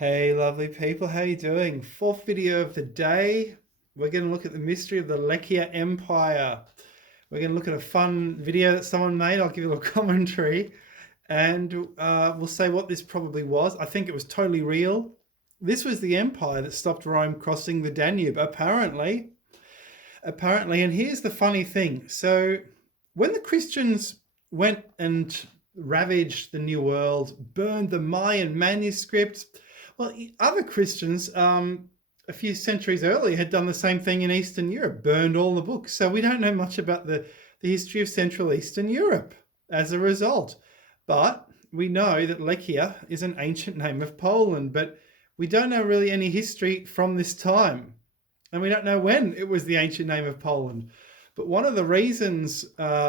Hey, lovely people, how you doing? Fourth video of the day. We're going to look at the mystery of the Lechia Empire. We're going to look at a fun video that someone made. I'll give you a little commentary, and we'll say what this probably was. I think it was totally real. This was the empire that stopped Rome crossing the Danube, apparently. And here's the funny thing. So when the Christians went and ravaged the New World, burned the Mayan manuscripts, well, other Christians a few centuries earlier had done the same thing in Eastern Europe, burned all the books. So we don't know much about the history of Central Eastern Europe as a result. But we know that Lechia is an ancient name of Poland, but we don't know really any history from this time. And we don't know when it was the ancient name of Poland. But one of the reasons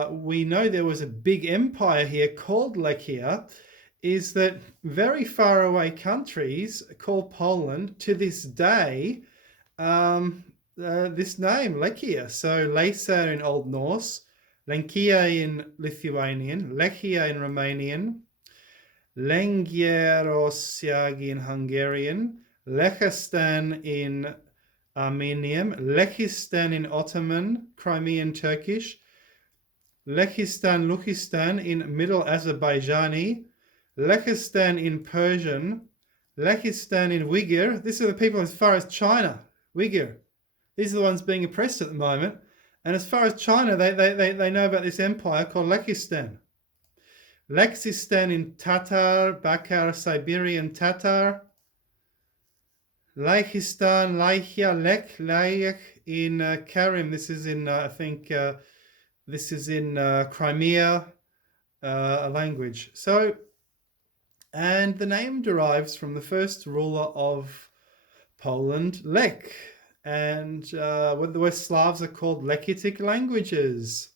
we know there was a big empire here called Lechia is that very far away countries call Poland to this day this name, Lechia. So Lesa in Old Norse, Lenkia in Lithuanian, Lechia in Romanian, Lengyerosiag in Hungarian, Lechastan in Armenian, Lechistan in Ottoman, Crimean Turkish, Lechistan Lukhistan in Middle Azerbaijani, Lechistan in Persian, Lechistan in Uyghur. These are the people as far as China, Uyghur. These are the ones being oppressed at the moment. And as far as China, they know about this empire called Lechistan. Lexistan in Tatar, Bakar, Siberian Tatar, Leichistan, Lechia, Lech in Karim. This is in, I think, this is in Crimea, a language. So, and the name derives from the first ruler of Poland, Lech. And the West Slavs are called Lechitic languages.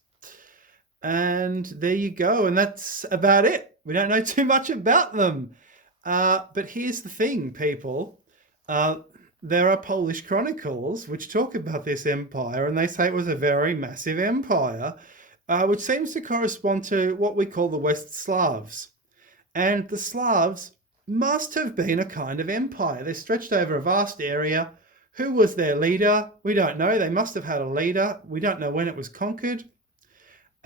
And there you go. And that's about it. We don't know too much about them. But here's the thing, people. There are Polish chronicles which talk about this empire, and they say it was a very massive empire, which seems to correspond to what we call the West Slavs. And the Slavs must have been a kind of empire. They stretched over a vast area. Who was their leader? We don't know. They must have had a leader. We don't know when it was conquered.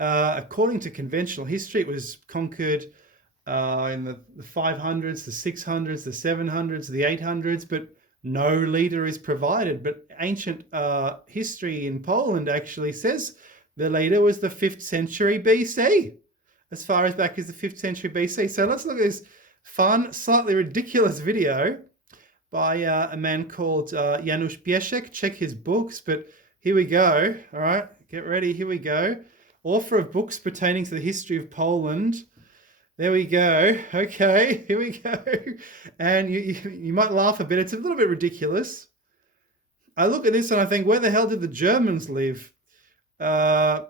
According to conventional history, it was conquered in the 500s, the 600s, the 700s, the 800s, but no leader is provided. But ancient history in Poland actually says the leader was the 5th century BC, as far as back as the 5th century BC. So let's look at this fun, slightly ridiculous video by a man called Janusz Pieszek. Check his books, but here we go. All right, get ready, here we go. Author of books pertaining to the history of Poland. There we go. Okay, here we go. And you might laugh a bit. It's a little bit ridiculous. I look at this and I think, where the hell did the Germans live? I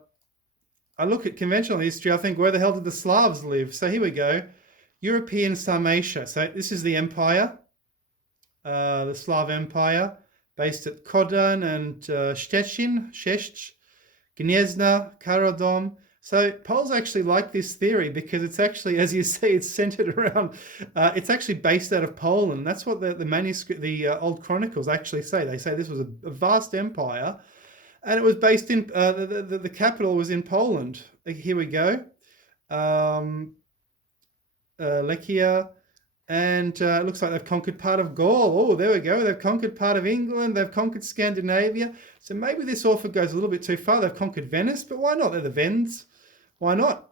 look at conventional history, I think, where the hell did the Slavs live? So here we go. European Sarmatia. So this is the empire, the Slav Empire, based at Kodan and Szczecin, Szeszt, Gniezna, Karadom. So Poles actually like this theory because it's actually, as you see, it's centered around, it's actually based out of Poland. That's what the manuscript, the old Chronicles actually say. They say this was a vast empire, and it was based in, the capital was in Poland. Here we go. Lechia. And it looks like they've conquered part of Gaul. Oh, there we go. They've conquered part of England. They've conquered Scandinavia. So maybe this author goes a little bit too far. They've conquered Venice, but why not? They're the Vends. Why not?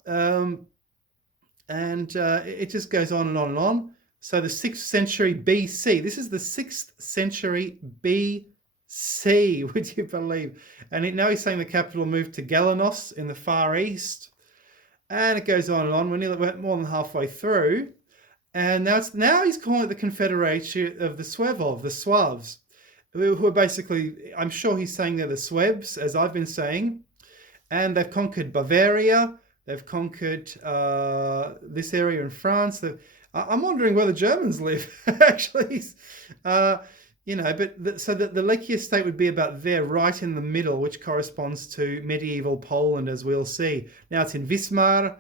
It just goes on and on and on. So the 6th century BC. This is the 6th century BC, would you believe? And now he's saying the capital moved to Galenos in the Far East. And it goes on and on. We're more than halfway through. And now he's calling it the Confederation of the Swevov, the Swabs, who are basically, I'm sure he's saying they're the Swebs, as I've been saying. And they've conquered Bavaria. They've conquered this area in France. I'm wondering where the Germans live, actually. So the Lechia state would be about there, right in the middle, which corresponds to medieval Poland, as we'll see. Now it's in Wismar.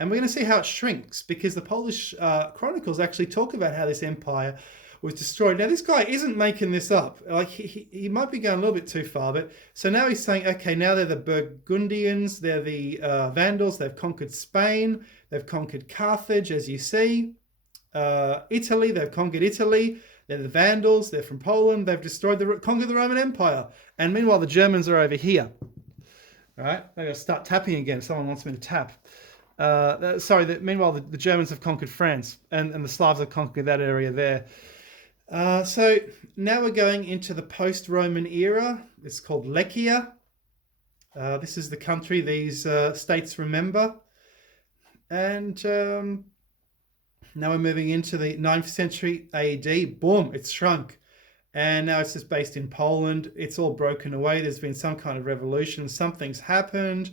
And we're going to see how it shrinks, because the Polish Chronicles actually talk about how this empire was destroyed. Now, this guy isn't making this up. Like, he might be going a little bit too far, but so now he's saying, okay, now they're the Burgundians, they're the Vandals, they've conquered Spain, they've conquered Carthage, as you see. Italy, they've conquered Italy. They're the Vandals, they're from Poland, they've conquered the Roman Empire. And meanwhile, the Germans are over here. All right, I'm going to start tapping again. Someone wants me to tap. Meanwhile, the Germans have conquered France, and the Slavs have conquered that area there. So now we're going into the post-Roman era. It's called Lechia. This is the country these states remember. And now we're moving into the 9th century AD. Boom, it's shrunk. And now it's just based in Poland. It's all broken away. There's been some kind of revolution. Something's happened.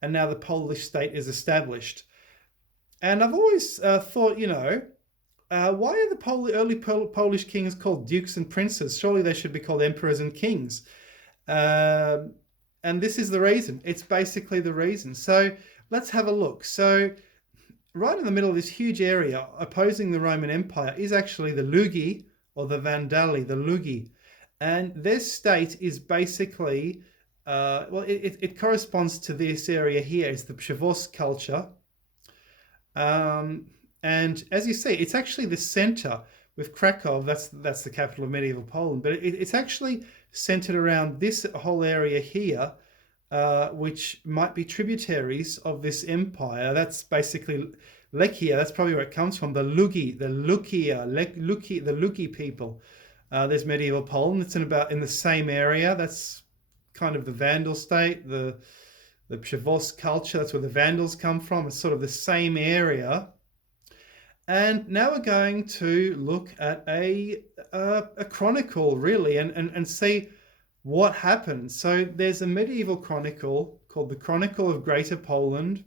And now the Polish state is established. And I've always thought, why are the early Polish kings called dukes and princes? Surely they should be called emperors and kings. And this is the reason. It's basically the reason. So let's have a look. So right in the middle of this huge area opposing the Roman Empire is actually the Lugi, or the Vandali, the Lugi. And their state is basically, it corresponds to this area here. It's the Przewóz culture. And as you see, it's actually the center with Krakow. That's the capital of medieval Poland. But it's actually centered around this whole area here, which might be tributaries of this empire. That's basically Lechia. That's probably where it comes from. The Lugi, the Lugi people. There's medieval Poland. It's in the same area. That's kind of the Vandal state, the Przewóz culture. That's where the Vandals come from. It's sort of the same area. And now we're going to look at a chronicle, really, and see what happened. So there's a medieval chronicle called the Chronicle of Great Poland.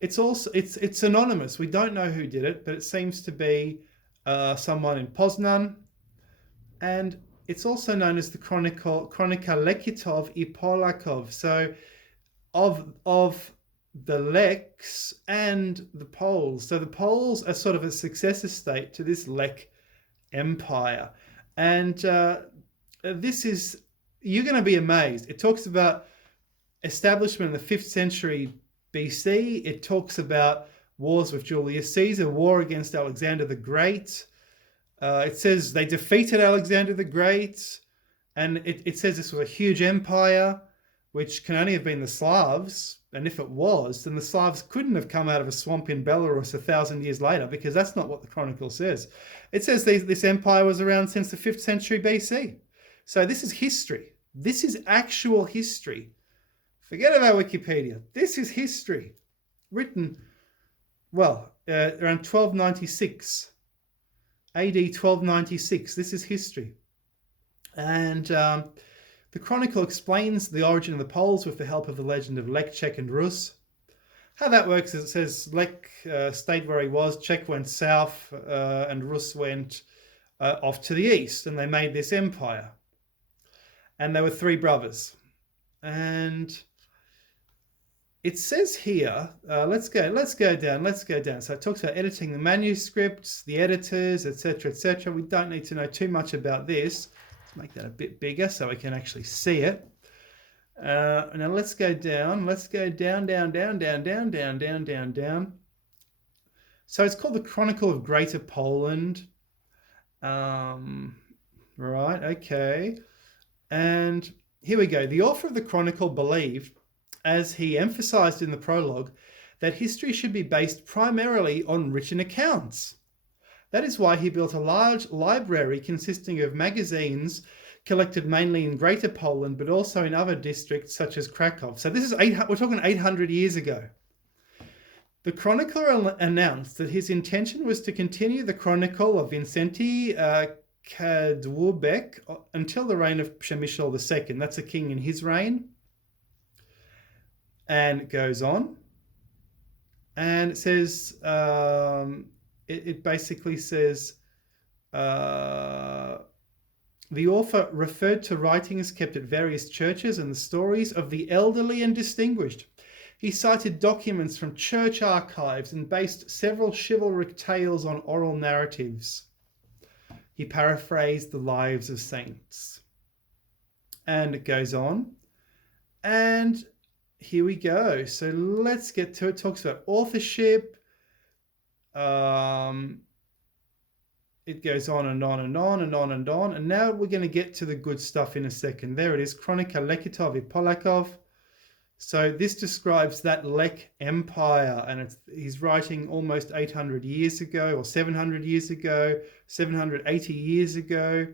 It's anonymous. We don't know who did it, but it seems to be someone in Poznan. And it's also known as the Chronika Lekitov I Polakov. So of the Lechs and the Poles. So the Poles are sort of a successor state to this Lech empire. And you're going to be amazed. It talks about establishment in the 5th century BC. It talks about wars with Julius Caesar, war against Alexander the Great. It says they defeated Alexander the Great. And it says this was a huge empire, which can only have been the Slavs. And if it was, then the Slavs couldn't have come out of a swamp in Belarus 1,000 years later, because that's not what the Chronicle says. It says this empire was around since the 5th century BC. So this is history. This is actual history. Forget about Wikipedia. This is history. Written, around 1296. AD 1296. This is history. And the Chronicle explains the origin of the Poles with the help of the legend of Lech, Czech, and Rus. How that works is it says Lech stayed where he was, Czech went south, and Rus went off to the east, and they made this empire. And they were 3 brothers. And it says here, let's go down. So it talks about editing the manuscripts, the editors, etc., etc. We don't need to know too much about this. Let's make that a bit bigger so we can actually see it. Now let's go down. Let's go down. So it's called the Chronicle of Great Poland. Right, okay. And here we go. The author of the Chronicle believed, as he emphasized in the prologue, that history should be based primarily on written accounts. That is why he built a large library consisting of magazines collected mainly in Greater Poland, but also in other districts such as Krakow. So this is we're talking 800 years ago. The chronicler announced that his intention was to continue the Chronicle of Wincenty Kadłubek until the reign of Przemysl II. That's a king in his reign. And it goes on. And it says, it basically says, the author referred to writings kept at various churches and the stories of the elderly and distinguished. He cited documents from church archives and based several chivalric tales on oral narratives. He paraphrased the lives of saints. And it goes on. And here we go. So let's get to it. It talks about authorship. It goes on and on and on and on and on. And now we're going to get to the good stuff in a second. There it is. Chronika Lekitov i Polakov. So this describes that Lech Empire, and he's writing almost 800 years ago, or 700 years ago, 780 years ago.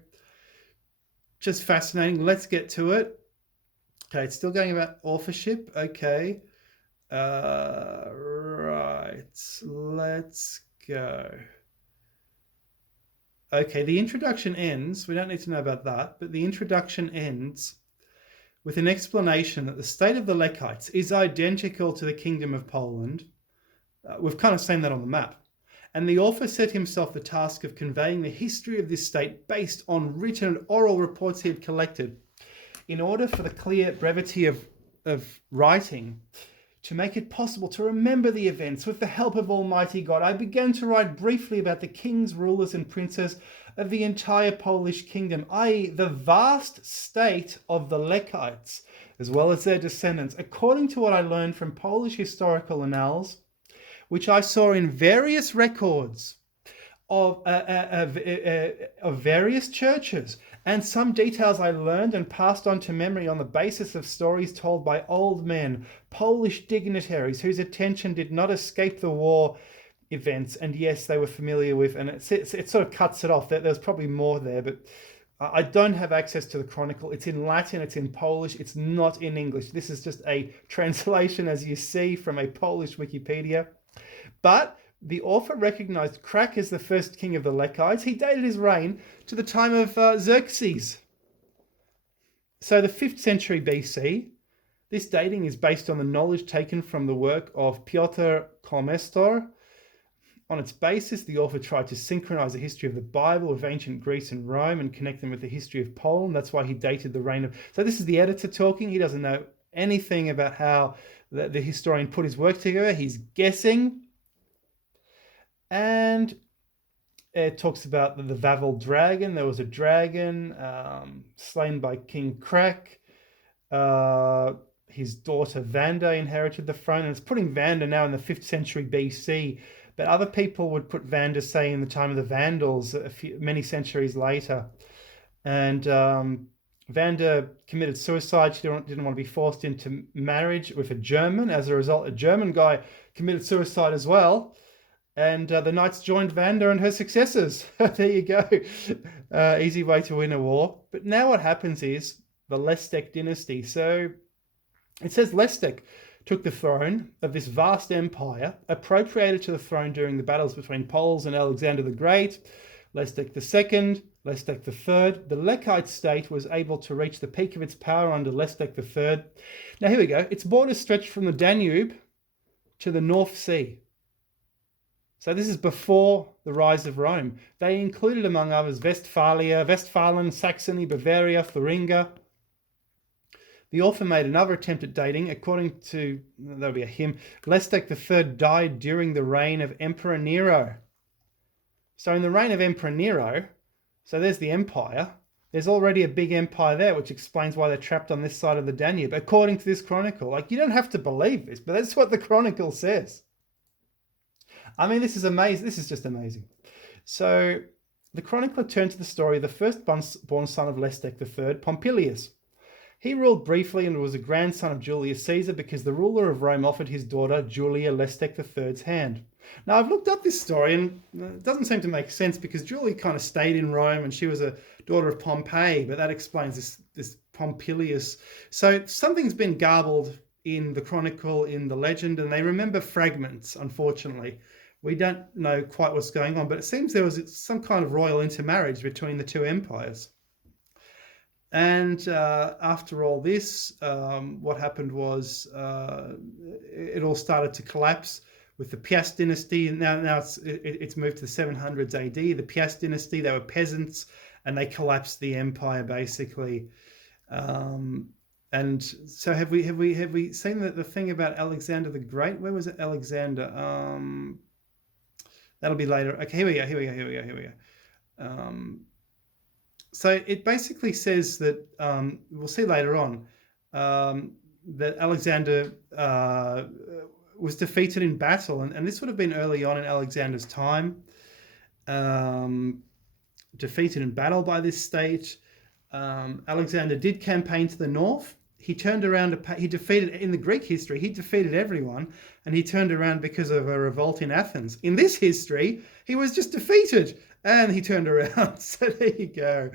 Just fascinating. Let's get to it. Okay, it's still going about authorship. Okay. Right. Let's go. Okay, the introduction ends. We don't need to know about that, but the introduction ends with an explanation that the state of the Lechites is identical to the Kingdom of Poland. We've kind of seen that on the map. And the author set himself the task of conveying the history of this state based on written and oral reports he had collected. In order for the clear brevity of writing to make it possible to remember the events with the help of Almighty God, I began to write briefly about the kings, rulers, and princes of the entire Polish kingdom, i.e. the vast state of the Lechites, as well as their descendants, according to what I learned from Polish historical annals, which I saw in various records of various churches, and some details I learned and passed on to memory on the basis of stories told by old men, Polish dignitaries whose attention did not escape the war events, and yes, they were familiar with, and it sort of cuts it off. There's probably more there, but I don't have access to the Chronicle. It's in Latin, it's in Polish, it's not in English. This is just a translation, as you see, from a Polish Wikipedia. But the author recognized Krak as the first king of the Lechites. He dated his reign to the time of Xerxes. So the 5th century BC. This dating is based on the knowledge taken from the work of Piotr Komestor. On its basis, the author tried to synchronize the history of the Bible with ancient Greece and Rome and connect them with the history of Poland. That's why he dated the reign of... So this is the editor talking. He doesn't know anything about how the historian put his work together. He's guessing. And it talks about the Vavel dragon. There was a dragon slain by King Krak. His daughter Vanda inherited the throne. And it's putting Vanda now in the 5th century BC. But other people would put Vanda, say, in the time of the Vandals, many centuries later. And Vanda committed suicide. She didn't want to be forced into marriage with a German. As a result, a German guy committed suicide as well. And the knights joined Vanda and her successors. There you go. Easy way to win a war. But now what happens is the Leszek dynasty. So it says Leszek took the throne of this vast empire, appropriated to the throne during the battles between Poles and Alexander the Great, Leszek II, Leszek III. The Lechite state was able to reach the peak of its power under Leszek III. Now here we go. Its borders stretched from the Danube to the North Sea. So this is before the rise of Rome. They included, among others, Westphalen, Saxony, Bavaria, Thuringia. The author made another attempt at dating. According to, that'll be a hymn, Leszek III died during the reign of Emperor Nero. So in the reign of Emperor Nero, so there's the empire, there's already a big empire there, which explains why they're trapped on this side of the Danube, according to this chronicle. Like, you don't have to believe this, but that's what the chronicle says. I mean, this is amazing. This is just amazing. So the chronicler turned to the story of the firstborn son of Leszek III, Pompilius. He ruled briefly and was a grandson of Julius Caesar because the ruler of Rome offered his daughter Julia Leszek III's hand. Now, I've looked up this story and it doesn't seem to make sense because Julia kind of stayed in Rome and she was a daughter of Pompey, but that explains this Pompilius. So something's been garbled in the chronicle, in the legend, and they remember fragments, unfortunately. We don't know quite what's going on, but it seems there was some kind of royal intermarriage between the two empires. And after all this, what happened was it all started to collapse with the Piast dynasty. Now it's moved to the 700s AD. The Piast dynasty, they were peasants, and they collapsed the empire basically. And And so have we seen the thing about Alexander the Great? Where was it? Alexander. That'll be later. Okay, here we go. So it basically says that we'll see later on that Alexander was defeated in battle, and this would have been early on in Alexander's time. Defeated in battle by this state. Alexander did campaign to the north. He turned around, he defeated, in the Greek history, he defeated everyone, and he turned around because of a revolt in Athens. In this history, he was just defeated, and he turned around. So there you go.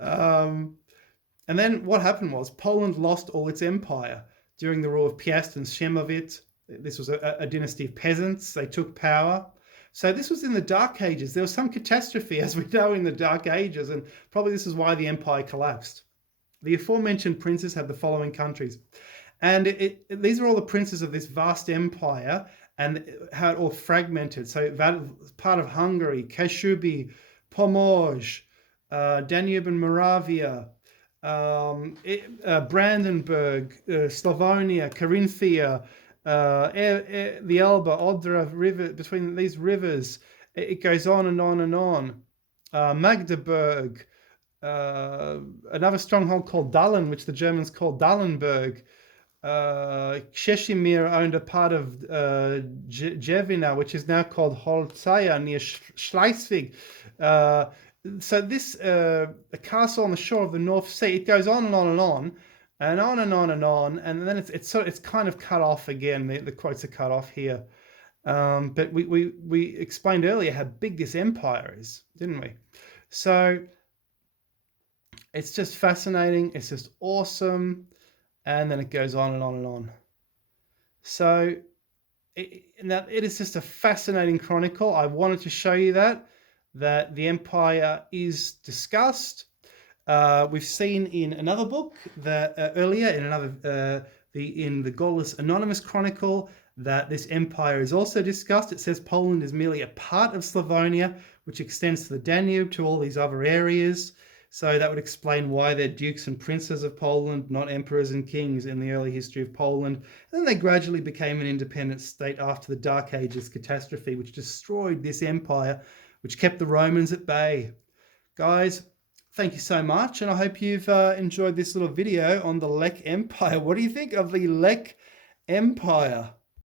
And then what happened was Poland lost all its empire during the rule of Piast and Shemovit. This was a dynasty of peasants. They took power. So this was in the Dark Ages. There was some catastrophe, as we know, in the Dark Ages, and probably this is why the empire collapsed. The aforementioned princes have the following countries. And these are all the princes of this vast empire and how it all fragmented. So part of Hungary, Kashubi, Pomorze, Danube and Moravia, Brandenburg, Slavonia, Carinthia, the Elbe, Odra river, between these rivers, it goes on and on and on. Magdeburg, another stronghold called Dahlen, which the Germans called Dahlenburg. Ksheshimir owned a part of Jevina, which is now called Holzaya, near Schleswig. So this a castle on the shore of the North Sea. It goes on and on and on, and on and on and on, and then it's kind of cut off again. The quotes are cut off here, but we explained earlier how big this empire is, didn't we? So it's just fascinating. It's just awesome, and then it goes on and on and on. So it is just a fascinating chronicle. I wanted to show you that the empire is discussed. We've seen in another book that earlier in the Gaullus Anonymous Chronicle that this empire is also discussed. It says Poland is merely a part of Slavonia, which extends to the Danube, to all these other areas. So that would explain why they're dukes and princes of Poland, not emperors and kings in the early history of Poland. And then they gradually became an independent state after the Dark Ages catastrophe, which destroyed this empire, which kept the Romans at bay. Guys, thank you so much, and I hope you've enjoyed this little video on the Lech Empire. What do you think of the Lech Empire?